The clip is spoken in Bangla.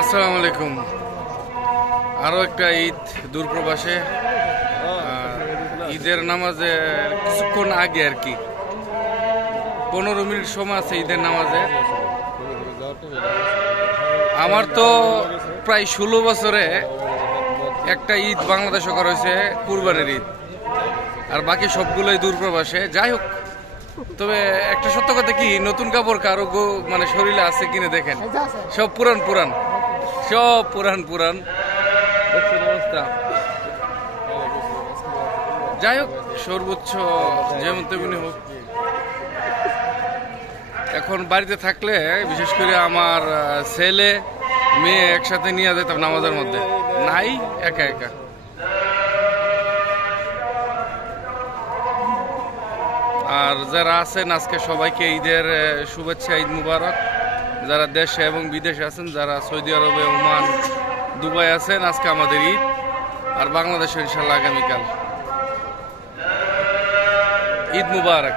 আসসালামু আলাইকুম। আরো একটা ঈদ দূরপ্রবাসে। ঈদের নামাজে কিছুক্ষণ আগে আর কি 15 মিনিট সময় আছে ঈদের নামাজে। আমার তো প্রায় 16 বছরে একটা ঈদ বাংলাদেশে করা হয়েছে, কুরবানির ঈদ, আর বাকি সবগুলোই দূরপ্রবাসে। যাই হোক, তবে একটা সত্য কথা কি, নতুন কাপড় কারো মানে শরীরে আছে কিনে দেখেন, সব পুরান পুরান, সব পুরান পুরান অবস্থা। যাই হোক, সর্বোচ্চ যেমন তেমনি হোক। এখন বাড়িতে থাকলে বিশেষ করে আমার ছেলে মেয়ে একসাথে নিয়ে যেতাম নামাজের মধ্যে, নাই একা একা। আর যারা আছেন আজকে সবাইকে ঈদের শুভেচ্ছা, ঈদ মুবারক। যারা দেশে এবং বিদেশে আছেন, যারা সৌদি আরবে, ওমান, দুবাই আছেন, আজকে আমাদের ঈদ। আর বাংলাদেশে ইনশাল্লাহ আগামীকাল। ঈদ মুবারক।